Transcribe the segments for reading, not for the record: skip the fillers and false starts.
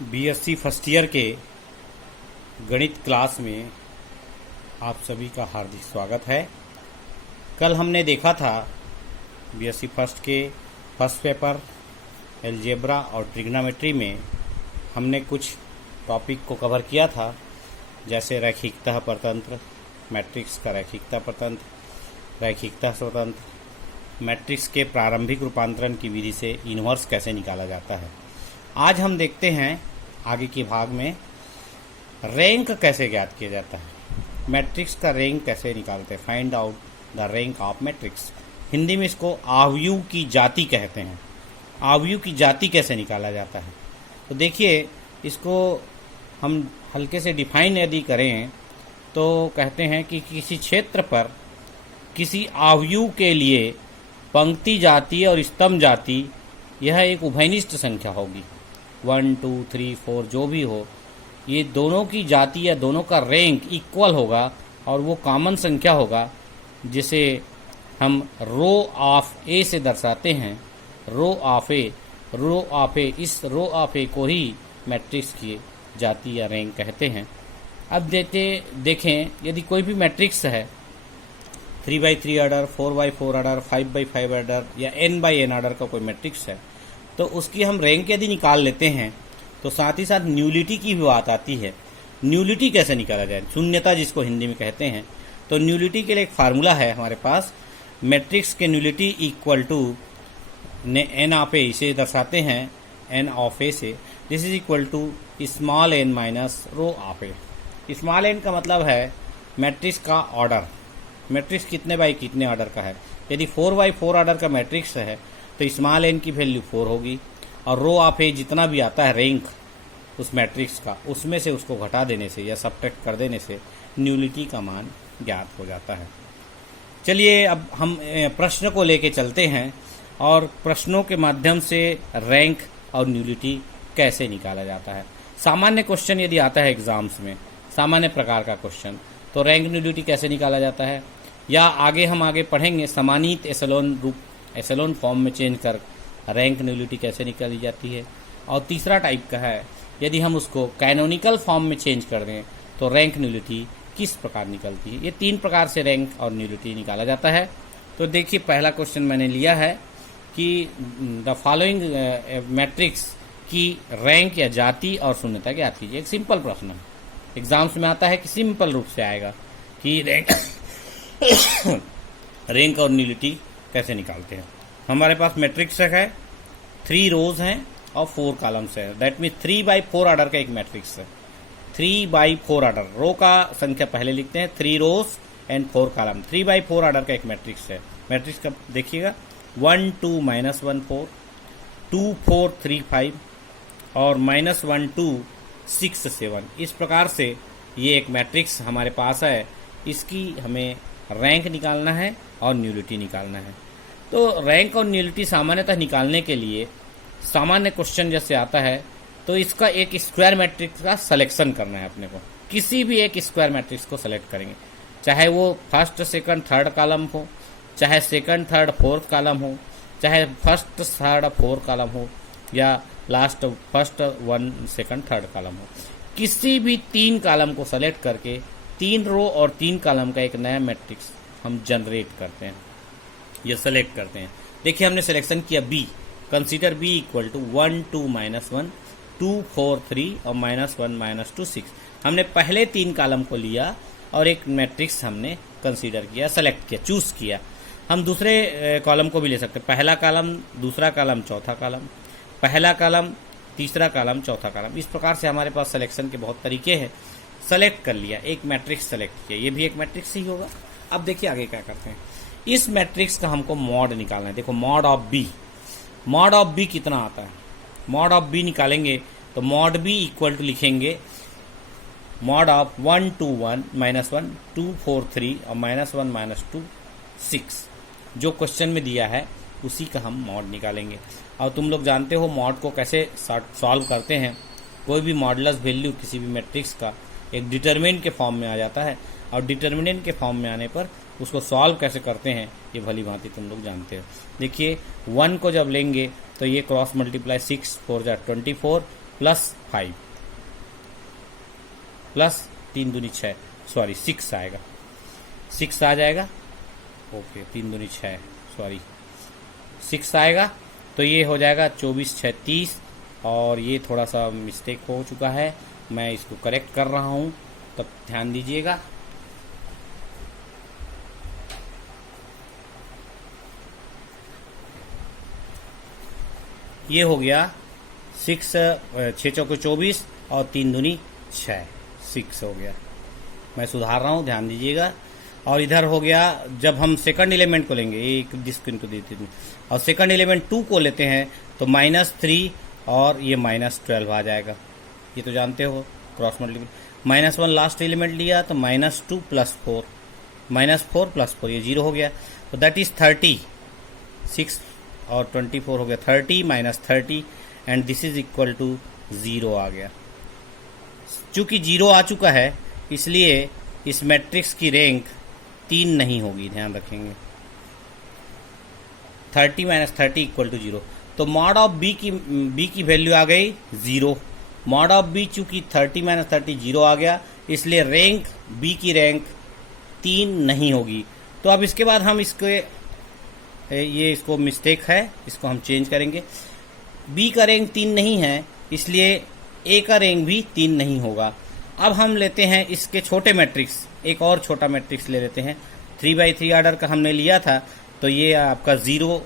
BSc first year के गणित class में आप सभी का हार्दिक स्वागत है। कल हमने देखा था बीएससी फर्स्ट के फर्स्ट पेपर अलजेब्रा और ट्रिग्नोमेट्री में हमने कुछ टॉपिक को कवर किया था, जैसे रैखिकता परतंत्र, मैट्रिक्स का रैखिकता परतंत्र, रैखिकता स्वतंत्र, मैट्रिक्स के प्रारंभिक रूपांतरण की विधि से इन्वर्स कैसे निकाला जाता है। आज हम देखते हैं आगे के भाग में रैंक कैसे ज्ञात किया जाता है, मैट्रिक्स का रैंक कैसे निकालते हैं, find out the rank of matrix. Hindi में इसको आव्यूह की जाति कहते हैं। आव्यूह की जाति कैसे निकाला जाता है, तो देखिए इसको हम हल्के से डिफाइन यदि करें तो कहते हैं कि किसी क्षेत्र पर किसी आव्यूह के लिए पंक्ति जाति और स्तंभ जाति यह एक उभयनिष्ठ संख्या होगी। 1, 2, 3, 4 जो भी हो, ये दोनों की जाति या दोनों का रैंक इक्वल होगा और वो कॉमन संख्या होगा, जिसे हम रो ऑफ ए से दर्शाते हैं। रो ऑफ ए, इस रो ऑफ ए को ही मैट्रिक्स की जाति या रैंक कहते हैं। अब देखें यदि कोई भी मैट्रिक्स है 3x3 order, 4x4 order, 5x5 order या n/n ऑर्डर का कोई मैट्रिक्स है, तो उसकी हम रैंक यदि निकाल लेते हैं तो साथ ही साथ न्यूलिटी की भी बात आती है। न्यूलिटी कैसे निकाला जाए, शून्यता जिसको हिंदी में कहते हैं। तो न्यूलिटी के लिए एक फार्मूला है हमारे पास, मैट्रिक्स के nullity equal to n of A, इसे दर्शाते हैं n ऑफ ए से। This is equal to small n minus rho of A. Small n का मतलब है मैट्रिक्स का ऑर्डर, मैट्रिक्स कितने बाई कितने ऑर्डर का है। यदि 4x4 ऑर्डर का मैट्रिक्स है तो स्मॉल n की वैल्यू 4 होगी और रो ऑफ ए जितना भी आता है रैंक उस मैट्रिक्स का, उसमें से उसको घटा देने से या सब्ट्रैक्ट कर देने से न्यूलिटी का मान ज्ञात हो जाता है। चलिए अब हम प्रश्न को लेके चलते हैं और प्रश्नों के माध्यम से रैंक और न्यूलिटी कैसे निकाला जाता है। सामान्य क्वेश्चन यदि आता है एग्जाम्स में, सामान्य प्रकार का क्वेश्चन, तो रैंक न्यूलिटी कैसे निकाला जाता है, या हम आगे पढ़ेंगे समानीत एसेलोन फॉर्म में चेंज कर रैंक न्यूलिटी कैसे निकाली जाती है। और तीसरा टाइप का है, यदि हम उसको कैनोनिकल फॉर्म में चेंज कर दें तो रैंक न्यूलिटी किस प्रकार निकलती है। ये 3 प्रकार से रैंक और न्यूलिटी निकाला जाता है। तो देखिए पहला क्वेश्चन मैंने लिया है कि द फॉलोइंग मैट्रिक्स की रैंक या जाति और शून्यता ज्ञात कीजिए। एक सिंपल प्रश्न है, एग्जाम्स में आता है कि सिंपल रूप से आएगा कि रैंक और न्यूलिटी कैसे निकालते हैं। हमारे पास मैट्रिक्स है, 3 रोज हैं और 4 कॉलम्स है। दैट मीन्स 3x4 ऑर्डर का एक मैट्रिक्स है। 3x4 ऑर्डर, रो का संख्या पहले लिखते हैं, 3 रोज एंड 4 कॉलम। 3x4 ऑर्डर का एक मैट्रिक्स है। मैट्रिक्स का देखिएगा 1, 2, -1, 4, 2, 4, 3, 5 और -1, 2, 6, 7। इस प्रकार से ये एक मैट्रिक्स हमारे पास है। इसकी हमें रैंक निकालना है और न्यूलिटी निकालना है। तो रैंक और न्यूलिटी सामान्यतः निकालने के लिए सामान्य क्वेश्चन जैसे आता है तो इसका एक स्क्वायर मैट्रिक्स का सिलेक्शन करना है अपने को। किसी भी एक स्क्वायर मैट्रिक्स को सेलेक्ट करेंगे, चाहे वो फर्स्ट, सेकंड, थर्ड कॉलम हो, चाहे सेकंड, थर्ड, फोर्थ कॉलम हो, चाहे फर्स्ट, थर्ड, फोर्थ कॉलम हो, या last first, 1, second, third column हो। किसी भी 3 कॉलम को सेलेक्ट करके 3 रो और 3 कॉलम का एक नया मैट्रिक्स हम जनरेट करते हैं, ये सेलेक्ट करते हैं। देखिए हमने सिलेक्शन किया B, consider B equal to 1, 2, -1, 2, 4, 3 और -1, -2, 6। हमने पहले 3 कॉलम को लिया और एक मैट्रिक्स हमने कंसीडर किया, सेलेक्ट किया, चूज किया। हम दूसरे कॉलम को भी ले सकते हैं, पहला कॉलम, दूसरा कॉलम, चौथा कॉलम, पहला कॉलम, तीसरा कॉलम, चौथा कॉलम। इस प्रकार से हमारे पास सिलेक्शन के बहुत तरीके हैं। सेलेक्ट कर लिया, एक मैट्रिक्स सेलेक्ट किया, ये भी एक मैट्रिक्स ही होगा। अब देखिए आगे क्या करते हैं, इस मैट्रिक्स का हमको मॉड निकालना है। देखो mod of B, mod of B कितना आता है। मॉड ऑफ बी निकालेंगे तो मॉड बी इक्वल टू लिखेंगे मॉड ऑफ 1, 2, 1, -1, 2, 4, 3 और -1, -2, 6। जो क्वेश्चन में दिया है उसी का हम मॉड निकालेंगे। और तुम लोग जानते हो मॉड को कैसे सॉल्व करते हैं। कोई भी मॉडुलस वैल्यू किसी भी मैट्रिक्स का एक डिटरमिनेंट के फॉर्म में आ जाता है और डिटरमिनेंट के फॉर्म में आने पर उसको सॉल्व कैसे करते हैं ये भली भांति तुम लोग जानते हो। देखिए 1 को जब लेंगे तो ये क्रॉस मल्टीप्लाई 6 4 जा 24, प्लस 5 प्लस 3 दूनी 6, सॉरी 6 आएगा, 6 आ जाएगा। ओके 3 दूनी 6, सॉरी 6 आएगा। तो ये हो जाएगा 24 6 30, और ये थोड़ा सा मिस्टेक हो चुका है, मैं इसको करेक्ट कर रहा हूँ, तो ध्यान दीजिएगा। ये हो गया 6 6 चौके 24 और 3 दूनी 6, 6 हो गया। मैं सुधार रहा हूँ, ध्यान दीजिएगा। और इधर हो गया, जब हम सेकंड एलिमेंट को लेंगे, एक डिस्क को देते हैं, और सेकंड एलिमेंट 2 को लेते हैं तो -3 और ये -12 आ जाएगा। ये तो जानते हो क्रॉस मल्टीप्लाई। -1 लास्ट एलिमेंट लिया तो -2 + 4, -4 + 4 ये 0 हो गया। तो दैट इज 30, 6 और 24 हो गया 30 -30, and this is equal to 0 आ गया। चूंकि 0 आ चुका है इसलिए इस मैट्रिक्स की रैंक 3 नहीं होगी, ध्यान रखेंगे। 30 - 30 = 0। तो मॉड ऑफ बी की वैल्यू आ गई 0। मॉड ऑफ बी चूंकि 30 - 30 0 आ गया, इसलिए रैंक बी की रैंक 3 नहीं होगी। तो अब इसके बाद हम इसको मिस्टेक है, इसको हम चेंज करेंगे। बी का रैंक 3 नहीं है, इसलिए ए का रैंक भी 3 नहीं होगा। अब हम लेते हैं इसके छोटे मैट्रिक्स, एक और छोटा मैट्रिक्स ले लेते हैं। 3x3 ऑर्डर का हमने लिया था, तो ये आपका 0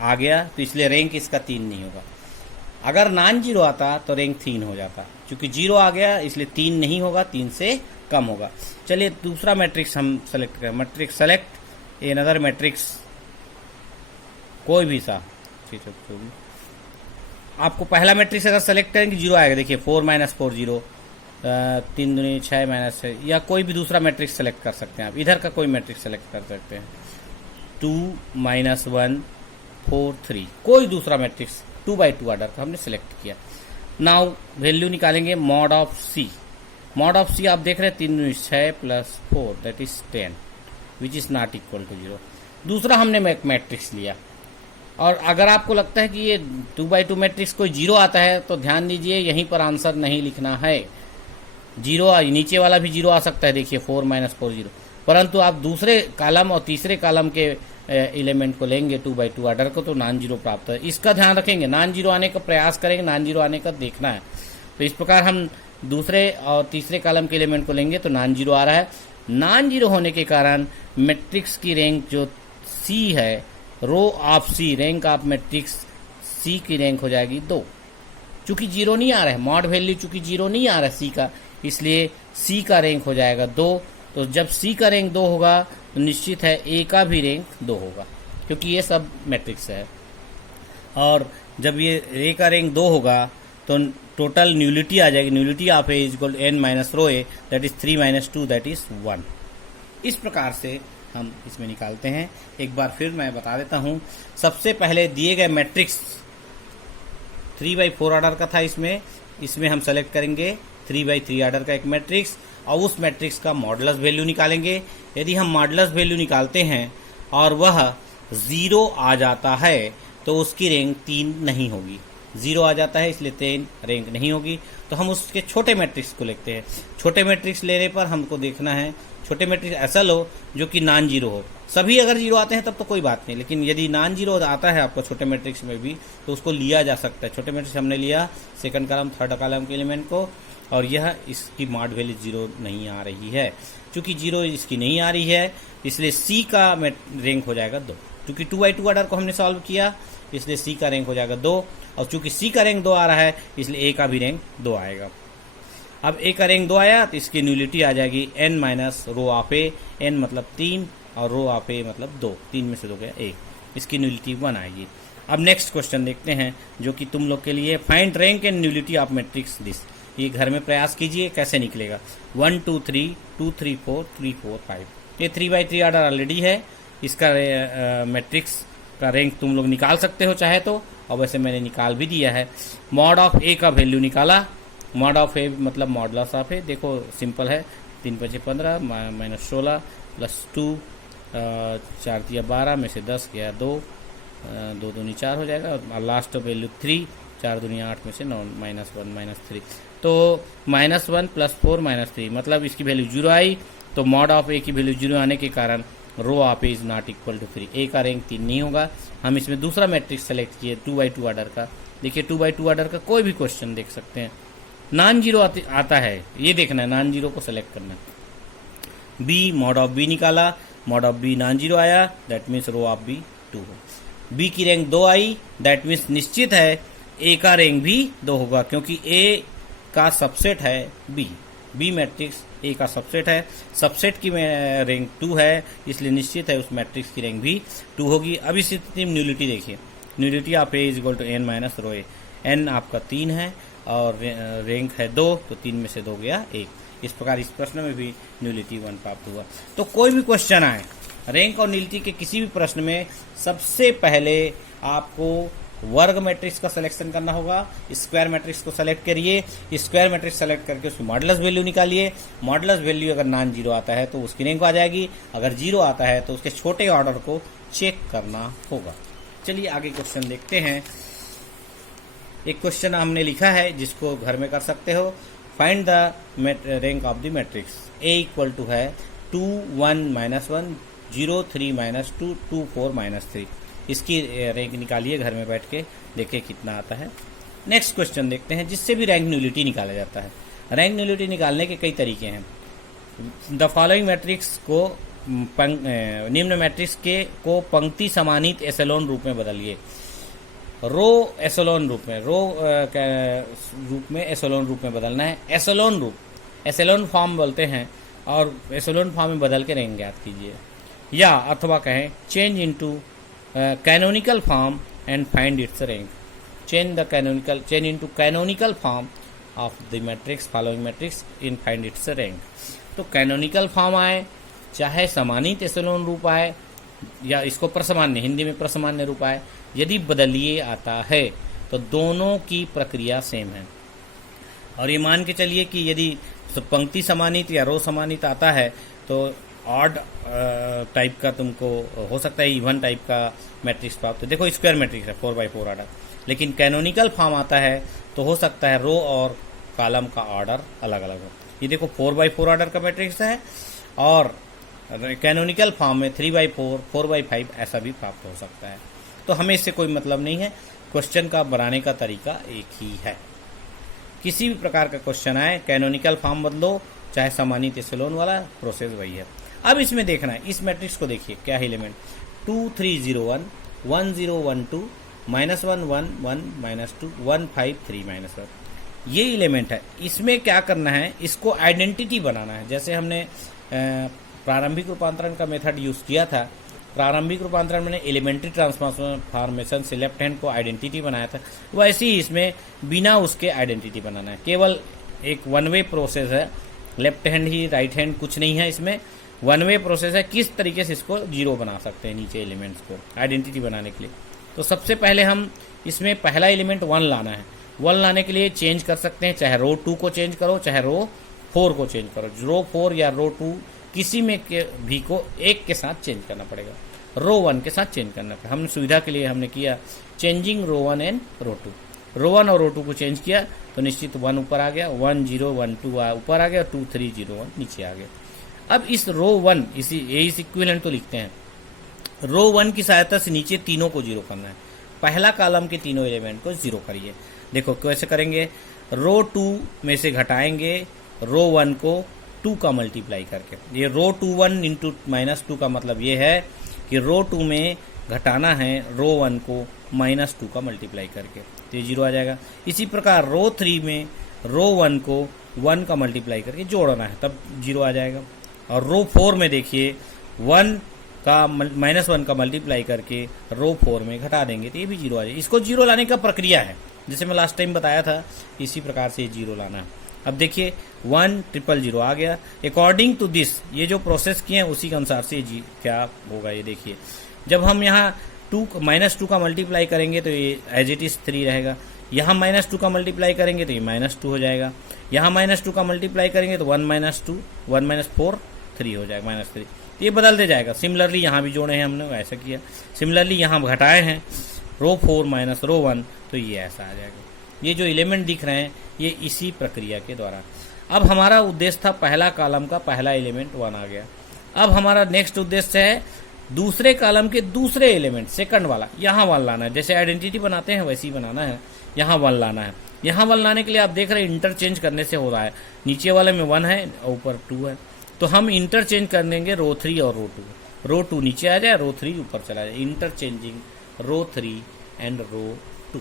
आ गया, तो इसलिए रैंक इसका 3 नहीं होगा। अगर नॉन 0 आता तो रैंक 3 हो जाता, क्योंकि 0 आ गया इसलिए 3 नहीं होगा, 3 से कम होगा। चलिए दूसरा मैट्रिक्स हम सेलेक्ट करें। Matrix select a another matrix, कोई भी सा। आपको पहला मैट्रिक्स अगर सेलेक्ट करेंगे 0 आएगा, देखिए 4 - 4 0, 3 दूनी 6 -6, या कोई भी दूसरा मैट्रिक्स सेलेक्ट कर सकते हैं आप। इधर का कोई मैट्रिक्स सेलेक्ट कर सकते हैं, 2 - 1 4 3, कोई दूसरा मैट्रिक्स 2x2 ऑर्डर का हमने सेलेक्ट किया। नाउ वैल्यू निकालेंगे mod of C. Mod of C आप देख रहे हैं 3 दूनी 6 + 4 that is 10, which is not equal to 0। दूसरा हमने मैट्रिक्स लिया, और अगर आपको लगता है कि ये 2x2 मैट्रिक्स कोई 0 आता है तो ध्यान दीजिए, यहीं पर आंसर नहीं लिखना है। 0 नीचे वाला भी 0 आ सकता है, देखिए 4 - 4 0, परंतु आप दूसरे कॉलम और तीसरे कॉलम के एलिमेंट को लेंगे 2x2 ऑर्डर को, तो नॉन 0 प्राप्त है। इसका ध्यान रखेंगे, नॉन 0 आने का प्रयास करेंगे, नॉन 0 आने का देखना है। तो इस प्रकार हम दूसरे और तीसरे कॉलम के एलिमेंट को लेंगे तो नॉन 0 आ रहा है। नॉन 0 होने के कारण मैट्रिक्स की रैंक जो सी है, rho of C, rank of matrix C की रैंक हो जाएगी 2। चूंकि 0 नहीं आ रहा है, मॉड वैल्यू चूंकि 0 नहीं आ रहा है सी का, इसलिए सी का रैंक हो जाएगा 2। तो जब सी का रैंक 2 होगा तो निश्चित है ए का भी रैंक 2 होगा, क्योंकि ये सब मैट्रिक्स है। और जब ये ए का रैंक 2 होगा तो टोटल न्यूलिटी आ जाएगी, nullity of A is equal n - rho A, that is 3 - 2 that is 1। इस प्रकार से हम इसमें निकालते हैं। एक बार फिर मैं बता देता हूं। सबसे पहले दिए गए मैट्रिक्स 3x4 ऑर्डर का था, इसमें हम सेलेक्ट करेंगे 3x3 ऑर्डर का एक मैट्रिक्स, और उस मैट्रिक्स का मॉडुलस वैल्यू निकालेंगे। यदि हम मॉडुलस वैल्यू निकालते हैं और वह 0 आ जाता है तो उसकी रैंक 3 नहीं होगी। 0 आ जाता है इसलिए 3 रैंक नहीं होगी। तो हम उसके छोटे मैट्रिक्स को लिखते हैं। छोटे मैट्रिक्स लेने पर हमको देखना है छोटे मैट्रिक्स ऐसा लो जो कि नॉन 0 हो। सभी अगर 0 आते हैं तब तो कोई बात नहीं, लेकिन यदि नॉन 0 आता है आपको छोटे मैट्रिक्स में भी तो उसको लिया जा सकता है। छोटे मैट्रिक्स हमने लिया सेकंड कॉलम थर्ड कॉलम के एलिमेंट को, और यह इसकी मॉड वैल्यू 0 नहीं आ रही है। चूंकि 0 इसकी नहीं आ रही है इसलिए सी का रैंक हो जाएगा 2। चूंकि 2x2 ऑर्डर को हमने सॉल्व किया इसलिए सी का रैंक हो जाएगा 2, और चूंकि सी का रैंक 2 आ रहा है इसलिए ए का भी रैंक 2 आएगा। अब ए का रैंक 2 आया तो इसकी न्यूलिटी आ जाएगी n - row of A, n मतलब 3 और रो ऑफ ए मतलब 2, 3 में से 2 गया ए, इसकी न्यूलिटी 1 आएगी। अब नेक्स्ट क्वेश्चन देखते हैं जो कि तुम लोग के लिए, find rank and nullity of matrix this. ये घर में प्रयास कीजिए कैसे निकलेगा। 1 2 3 2 3 4 3 4 5, ये 3x3 ऑर्डर ऑलरेडी है। इसका मैट्रिक्स का रैंक तुम लोग निकाल सकते हो चाहे तो, और वैसे मैंने निकाल भी दिया है। मॉड ऑफ ए का वैल्यू निकाला, मॉड ऑफ ए मतलब मॉडुलस ऑफ ए, देखो सिंपल है, 3 × 5 = 15 - 16 + 2 4 × 12 में से 10 गया 2, 2 दूनी 4 हो जाएगा, और लास्ट वैल्यू 3, 4 दुनिया 8 में से 9 -1 -3, तो -1 + 4 -3, मतलब इसकी वैल्यू 0 आई। तो मॉड ऑफ ए की वैल्यू 0 आने के कारण row of A is not equal to 3, A का रैंक 3 नहीं होगा। हम इसमें दूसरा मैट्रिक्स सेलेक्ट किए 2x2 ऑर्डर का। देखिए 2x2 ऑर्डर का कोई भी क्वेश्चन देख सकते हैं, नॉन जीरो आता है, ये देखना है, नॉन जीरो को सेलेक्ट करना है। बी मॉड ऑफ बी निकाला, mod of B non zero आया, that means rho of B 2 हो। बी की रैंक 2 आई, दैट मीन्स निश्चित है ए का रैंक भी 2 होगा, क्योंकि ए का सबसेट है बी मैट्रिक्स ए का सबसेट है, सबसेट की रैंक 2 है, इसलिए निश्चित है उस मैट्रिक्स की रैंक भी 2 होगी। अब इस स्थिति में न्यूलिटी देखिए, nullity of A is equal to n minus rho A, n आपका 3 है और रैंक है 2, तो 3 में से 2 गया 1। इस प्रकार इस प्रश्न में भी न्यूलिटी 1 प्राप्त हुआ। तो कोई भी क्वेश्चन आए रैंक और न्यूलिटी के किसी भी प्रश्न में, सबसे पहले आपको वर्ग मैट्रिक्स का सिलेक्शन करना होगा। स्क्वायर मैट्रिक्स को सेलेक्ट करिए, स्क्वायर मैट्रिक्स सेलेक्ट करके उसकी मॉडुलस वैल्यू निकालिए। मॉडुलस वैल्यू अगर नॉन जीरो आता है तो उसकी रैंक आ जाएगी, अगर जीरो आता है तो उसके छोटे ऑर्डर को चेक करना होगा। चलिए आगे क्वेश्चन देखते हैं। एक क्वेश्चन हमने लिखा है जिसको घर में कर सकते हो। Find the rank of the matrix A equal to है 2 1 -1 0 3 -2 2 4 -3। इसकी रैंक निकालिए घर में बैठ के, देखिए कितना आता है। नेक्स्ट क्वेश्चन देखते हैं जिससे भी रैंक न्यूलिटी निकाला जाता है। रैंक न्यूलिटी निकालने के कई तरीके हैं। द फॉलोइंग मैट्रिक्स को निम्न मैट्रिक्स के को पंक्ति समानित एसेलोन रूप में बदलिए। रो एसेलोन रूप में, रूप में एसेलोन रूप में बदलना है। एसेलोन रूप, एसेलोन फॉर्म बोलते हैं, और एसेलोन फॉर्म में बदल के रैंक ज्ञात कीजिए। या अथवा कहें change into canonical form and find its rank. Change into canonical form of the matrix following matrix in find its rank. तो कैनोनिकल फॉर्म आए, चाहे समानित एसेलोन रूप आए, या इसको प्रसामान्य, हिंदी में प्रसामान्य रूप आए, यदि बदलिए आता है तो दोनों की प्रक्रिया सेम है। और ये मान के चलिए कि यदि पंक्ति समानित या रो समानित आता है तो ऑड टाइप का तुमको हो सकता है इवन टाइप का मैट्रिक्स प्राप्त। तो देखो स्क्वायर मैट्रिक्स है 4x4 ऑर्डर, लेकिन कैनोनिकल फॉर्म आता है तो हो सकता है रो और कॉलम का ऑर्डर अलग अलग हो। ये देखो 4x4 ऑर्डर का मैट्रिक्स है, और कैनोनिकल फॉर्म में 3x4 4x5 ऐसा भी प्राप्त हो सकता है। तो हमें इससे कोई मतलब नहीं है, क्वेश्चन का बनाने का तरीका एक ही है। किसी भी प्रकार का क्वेश्चन आए, कैनोनिकल फॉर्म बदलो चाहे समानित एसेलोन वाला, प्रोसेस वही है। अब इसमें देखना है, इस मैट्रिक्स को देखिए क्या है एलिमेंट 2 3 0 1 1 0 1 2 -1 1 1 -2 1 5 3 -1, ये एलिमेंट है। इसमें क्या करना है, इसको आइडेंटिटी बनाना है। जैसे हमने प्रारंभिक रूपांतरण का मेथड यूज किया था, प्रारंभिक रूपांतरण में एलिमेंट्री ट्रांसफॉर्मेशन से लेफ्ट हैंड को आइडेंटिटी बनाया था, वैसे ही इसमें बिना उसके आइडेंटिटी बनाना है। केवल एक वन वे प्रोसेस है, लेफ्ट हैंड ही राइट हैंड कुछ नहीं है, इसमें वन वे प्रोसेस है। किस तरीके से इसको जीरो बना सकते हैं नीचे एलिमेंट्स को आइडेंटिटी बनाने के लिए। तो सबसे पहले हम इसमें पहला एलिमेंट 1 लाना है। 1 लाने के लिए चेंज कर सकते हैं, चाहे रो 2 को चेंज करो चाहे रो 4 को चेंज करो। रो 4 या रो 2 किसी में के भी को एक के साथ चेंज करना पड़ेगा, रो 1 के साथ चेंज करना पड़ेगा। हमने सुविधा के लिए हमने किया चेंजिंग रो 1 एंड रो 2। रो 1 और रो 2 को चेंज किया तो निश्चित 1 ऊपर आ गया, 1 0 1 2 ऊपर आ गया, 2 3 0 1 नीचे आ गया। अब इस रो 1 इस इक्विवेलेंट तो लिखते हैं। रो 1 की सहायता से नीचे तीनों को जीरो करना है। पहला कॉलम के तीनों एलिमेंट को जीरो करिए। देखो कैसे करेंगे, रो 2 में से घटाएंगे रो 1 को 2 का मल्टीप्लाई करके। ये रो 2 1 इंटू -2 का मतलब ये है कि रो 2 में घटाना है रो 1 को -2 का मल्टीप्लाई करके, तो ये जीरो आ जाएगा। इसी प्रकार रो 3 में रो 1 को 1 का मल्टीप्लाई करके जोड़ना है, तब जीरो आ जाएगा। और रो 4 में देखिए 1 का -1 का मल्टीप्लाई करके रो 4 में घटा देंगे तो ये भी जीरो आ जाएगा। इसको जीरो लाने का प्रक्रिया है, जैसे मैं लास्ट टाइम बताया था, इसी प्रकार से जीरो लाना है। अब देखिए 1 0 0 आ गया। अकॉर्डिंग टू दिस, ये जो प्रोसेस किए हैं उसी के अनुसार से क्या होगा ये देखिए। जब हम यहाँ -2 का मल्टीप्लाई करेंगे तो ये एज इट इज 3 रहेगा। यहाँ -2 का मल्टीप्लाई करेंगे तो ये -2 हो जाएगा। यहाँ -2 का मल्टीप्लाई करेंगे तो 1 -2 1 -4 3 हो जाएगा, -3। ये बदलते जाएगा। सिमिलरली यहाँ भी जोड़े हैं हमने, ऐसा किया। सिमिलरली यहाँ घटाए हैं रो 4 - रो 1 तो ये ऐसा आ जाएगा। ये जो एलिमेंट दिख रहे हैं ये इसी प्रक्रिया के द्वारा। अब हमारा उद्देश्य था पहला कॉलम का पहला एलिमेंट 1 आ गया। अब हमारा नेक्स्ट उद्देश्य है दूसरे कॉलम के दूसरे एलिमेंट सेकंड वाला, यहाँ 1 लाना है। जैसे आइडेंटिटी बनाते हैं वैसे ही बनाना है, यहाँ 1 लाना है। यहाँ 1 लाने के लिए आप देख रहे हैं इंटरचेंज करने से हो रहा है, नीचे वाले में 1 है और ऊपर 2 है, तो हम इंटरचेंज कर देंगे रो 3 और रो 2। रो 2 नीचे आ जाए, रो 3 ऊपर चला जाए, इंटरचेंजिंग रो 3 एंड रो 2।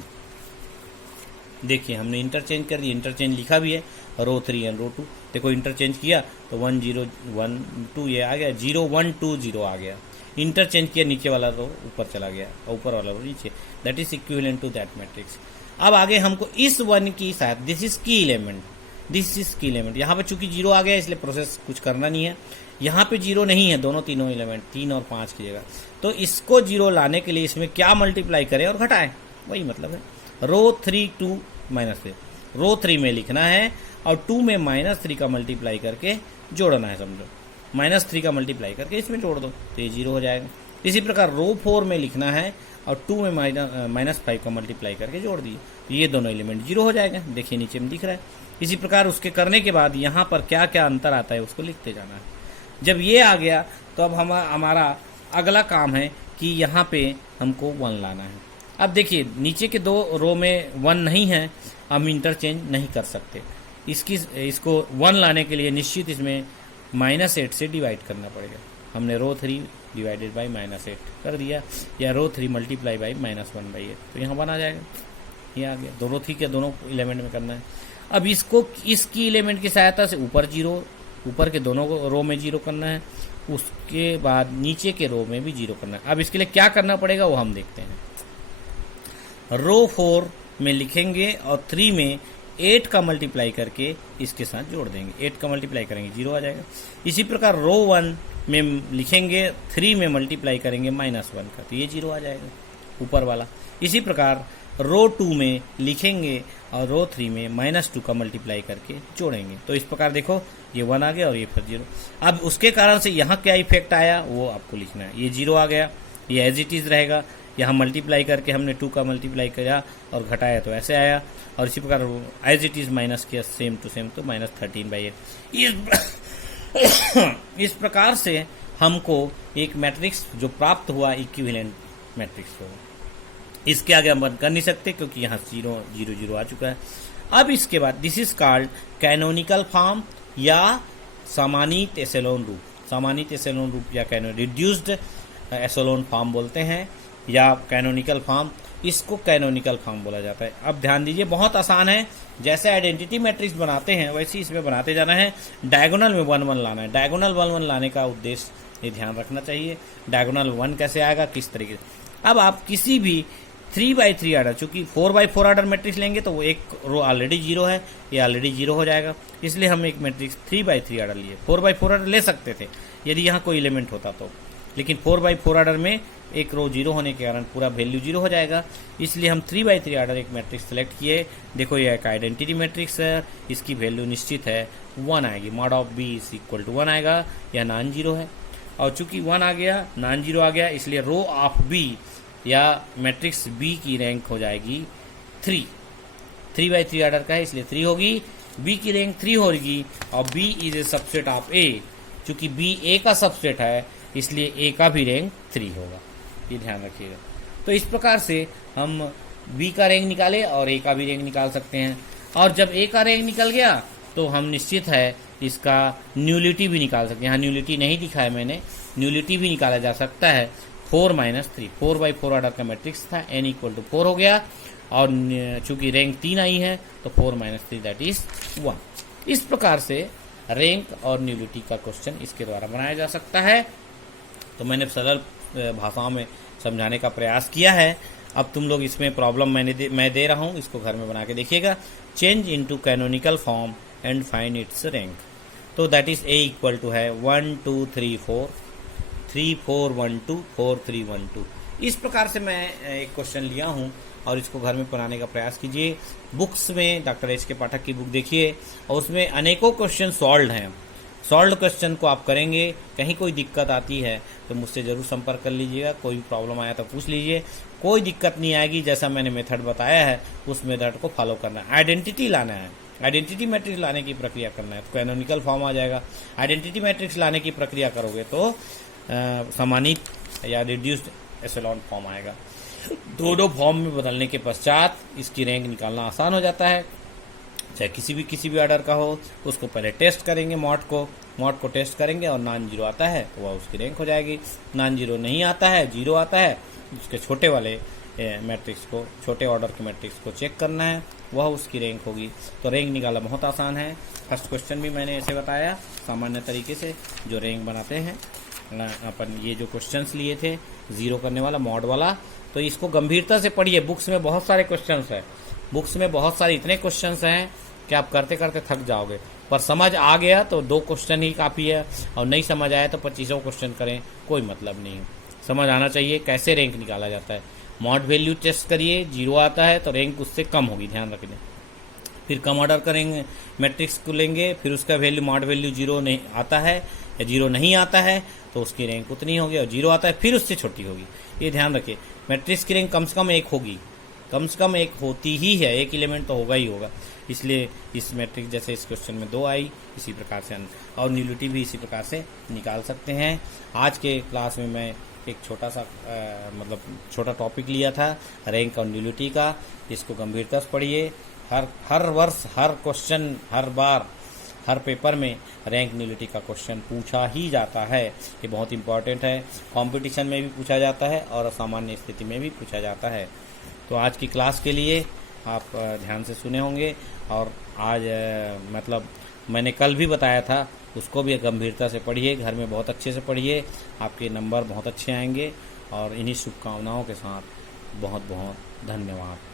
देखिए हमने इंटरचेंज कर दिया, इंटरचेंज लिखा भी है रो 3 एंड रो 2। देखो इंटरचेंज किया तो 1 0 1 2 ये आ गया, 0 1 2 0 आ गया। इंटरचेंज किया, नीचे वाला रो ऊपर चला गया, ऊपर वाला रो नीचे, that is equivalent to that matrix. अब आगे हमको इस 1 की साथ, this is key element, this is key element. यहाँ पे चूंकि 0 आ गया इसलिए प्रोसेस कुछ करना नहीं है। यहाँ पे 0 नहीं है, दोनों तीनों एलिमेंट 3 और 5 की जगह, तो इसको 0 लाने के लिए इसमें क्या मल्टीप्लाई करें और घटाएं, वही मतलब है। रो 3 2 -3, रो 3 में लिखना है और 2 में -3 का मल्टीप्लाई करके जोड़ना है, समझो -3 का मल्टीप्लाई करके इसमें जोड़ दो तो ये 0 हो जाएगा। इसी प्रकार रो 4 में लिखना है और 2 में -5 का मल्टीप्लाई करके जोड़ दिए तो ये दोनों एलिमेंट 0 हो जाएगा। देखिए नीचे में दिख रहा है। इसी प्रकार उसके करने के बाद यहाँ पर क्या क्या अंतर आता है उसको लिखते जाना है। जब ये आ गया तो अब हमारा अगला काम है कि यहाँ पे हमको 1 लाना है। अब देखिए नीचे के 2 रो में 1 नहीं है, हम इंटरचेंज नहीं कर सकते। इसको 1 लाने के लिए निश्चित इसमें -8 से डिवाइड करना पड़ेगा। हमने रो 3 डिवाइडेड बाई -8 कर दिया, या रो 3 मल्टीप्लाई बाई -1/8, तो यहाँ 1 आ जाएगा। ये आ गया, दोनों थी क्या, दोनों एलिमेंट में करना है। अब इसको इसकी एलिमेंट की सहायता से ऊपर 0, ऊपर के दोनों रो में 0 करना है, उसके बाद नीचे के रो में भी 0 करना है। अब इसके लिए क्या करना पड़ेगा वो हम देखते हैं। रो 4 में लिखेंगे और 3 में 8 का मल्टीप्लाई करके इसके साथ जोड़ देंगे, 8 का मल्टीप्लाई करेंगे 0 आ जाएगा। इसी प्रकार रो 1 में लिखेंगे, 3 में मल्टीप्लाई करेंगे -1 का तो ये 0 आ जाएगा ऊपर वाला। इसी प्रकार रो 2 में लिखेंगे और रो 3 में -2 का मल्टीप्लाई करके जोड़ेंगे, तो इस प्रकार देखो ये 1 आ गया और ये फिर 0। अब उसके कारण से यहाँ क्या इफेक्ट आया वो आपको लिखना है। ये 0 आ गया, ये एज इट इज रहेगा। यहाँ मल्टीप्लाई करके हमने 2 का मल्टीप्लाई किया और घटाया तो ऐसे आया, और इसी प्रकार एज इट इज माइनस किया सेम टू सेम तो -13/8। इस प्रकार से हमको एक मैट्रिक्स जो प्राप्त हुआ इक्विवेलेंट मैट्रिक्स होगा। इसके आगे हम कर नहीं सकते क्योंकि यहाँ 0 0 0 आ चुका है। अब इसके बाद this is called canonical form या सामान्यित एशेलोन रूप, सामान्यित एशेलोन रूप या रिड्यूस्ड एशेलोन फॉर्म बोलते हैं, या कैनोनिकल फॉर्म, इसको कैनोनिकल फॉर्म बोला जाता है। अब ध्यान दीजिए बहुत आसान है, जैसे आइडेंटिटी मैट्रिक्स बनाते हैं वैसे इसमें बनाते जाना है। डायगोनल में 1 1 लाना है, डायगोनल 1 1 लाने का उद्देश्य ये ध्यान रखना चाहिए। डायगोनल 1 कैसे आएगा, किस तरीके से। अब आप किसी भी 3/3 आर्डर, चूंकि 4/4 आर्डर मैट्रिक्स लेंगे तो वो एक रो ऑलरेडी 0 है, ये ऑलरेडी 0 हो जाएगा, इसलिए हम एक मैट्रिक्स 3/3 आर्डर लिए। 4/4 आर्डर ले सकते थे यदि यहाँ कोई एलिमेंट होता तो, लेकिन 4/4 आर्डर में एक रो 0 होने के कारण पूरा वैल्यू 0 हो जाएगा, इसलिए हम 3/3 आर्डर एक मैट्रिक्स सेलेक्ट किए। देखो ये एक आइडेंटिटी मैट्रिक्स है, इसकी वैल्यू निश्चित है 1 आएगी, mod of B is equal to 1 आएगा, यह नॉन 0 है, और चूंकि 1 आ गया नॉन 0 आ गया इसलिए रो ऑफ बी या मैट्रिक्स बी की रैंक हो जाएगी 3। 3/3 आर्डर का है इसलिए 3 होगी, बी की रैंक 3 होगी, और B is a subset of A, चूंकि बी ए का सबसेट है इसलिए ए का भी रैंक 3 होगा, ये ध्यान रखिएगा। तो इस प्रकार से हम बी का रैंक निकाले और ए का भी रैंक निकाल सकते हैं, और जब ए का रैंक निकल गया तो हम निश्चित है इसका न्यूलिटी भी निकाल सकते हैं। यहाँ न्यूलिटी नहीं दिखाया मैंने, न्यूलिटी भी निकाला जा सकता है। 4 - 3, 4/4 आर्डर का मैट्रिक्स था, n = 4 हो गया, और चूंकि रैंक 3 आई है तो 4 - 3 दैट इज 1। इस प्रकार से रैंक और न्यूलिटी का क्वेश्चन इसके द्वारा बनाया जा सकता है। तो मैंने सरल भाषाओं में समझाने का प्रयास किया है। अब तुम लोग इसमें प्रॉब्लम मैं दे रहा हूँ, इसको घर में बना के देखिएगा। Change into canonical form and find its rank. तो that is A equal to है 1 2 3 4 3 4 1 2 4 3 1 2। इस प्रकार से मैं एक क्वेश्चन लिया हूँ और इसको घर में बनाने का प्रयास कीजिए। बुक्स में डॉक्टर एच के पाठक की बुक देखिए और उसमें अनेकों क्वेश्चन सॉल्व हैं। सॉल्व क्वेश्चन को आप करेंगे, कहीं कोई दिक्कत आती है तो मुझसे ज़रूर संपर्क कर लीजिएगा। कोई भी प्रॉब्लम आया तो पूछ लीजिए। कोई दिक्कत नहीं आएगी। जैसा मैंने मेथड बताया है उस मेथड को फॉलो करना है। आइडेंटिटी लाना है, आइडेंटिटी मैट्रिक्स लाने की प्रक्रिया करना है तो कैनोनिकल फॉर्म आ जाएगा। आइडेंटिटी मैट्रिक्स लाने की प्रक्रिया करोगे तो समानित या रिड्यूस्ड एशेलॉन फॉर्म आएगा। दोनों फॉर्म में बदलने के पश्चात इसकी रैंक निकालना आसान हो जाता है। चाहे किसी भी ऑर्डर का हो, उसको पहले टेस्ट करेंगे, मॉड को टेस्ट करेंगे और नॉन जीरो आता है तो वह उसकी रैंक हो जाएगी। नॉन जीरो नहीं आता है, जीरो आता है, उसके छोटे वाले मैट्रिक्स को, छोटे ऑर्डर के मैट्रिक्स को चेक करना है, वह उसकी रैंक होगी। तो रैंक निकालना बहुत आसान है। फर्स्ट क्वेश्चन भी मैंने ऐसे बताया सामान्य तरीके से जो रैंक बनाते हैं अपन। ये जो क्वेश्चंस लिए थे जीरो करने वाला, मॉड वाला, तो इसको गंभीरता से पढ़िए। बुक्स में बहुत सारे क्वेश्चंस हैं, बुक्स में बहुत सारे इतने क्वेश्चंस हैं कि आप करते करते थक जाओगे। पर समझ आ गया तो 2 क्वेश्चन ही काफ़ी है, और नहीं समझ आया तो 25 क्वेश्चन करें, कोई मतलब नहीं है। समझ आना चाहिए कैसे रैंक निकाला जाता है। मॉड वैल्यू टेस्ट करिए, जीरो आता है तो रैंक उससे कम होगी, ध्यान रखिए। फिर कम ऑर्डर करेंगे, मैट्रिक्स को लेंगे, फिर उसका वैल्यू मॉड वैल्यू जीरो नहीं आता है या जीरो नहीं आता है तो उसकी रैंक उतनी होगी, और जीरो आता है फिर उससे छोटी होगी। ये ध्यान रखिए, मैट्रिक्स की रैंक कम से कम 1 होगी, कम से कम 1 होती ही है, 1 एलिमेंट तो होगा ही होगा। इसलिए इस मैट्रिक्स जैसे इस क्वेश्चन में 2 आई, इसी प्रकार से और न्यूलिटी भी इसी प्रकार से निकाल सकते हैं। आज के क्लास में मैं एक छोटा सा छोटा टॉपिक लिया था रैंक और न्यूलिटी का। इसको गंभीरता से पढ़िए। हर वर्ष, हर क्वेश्चन, हर बार, हर पेपर में रैंक न्यूलिटी का क्वेश्चन पूछा ही जाता है। ये बहुत इंपॉर्टेंट है, कंपटीशन में भी पूछा जाता है और सामान्य स्थिति में भी पूछा जाता है। तो आज की क्लास के लिए आप ध्यान से सुने होंगे, और आज मैंने कल भी बताया था उसको भी गंभीरता से पढ़िए, घर में बहुत अच्छे से पढ़िए, आपके नंबर बहुत अच्छे आएंगे। और इन्हीं शुभकामनाओं के साथ बहुत बहुत धन्यवाद।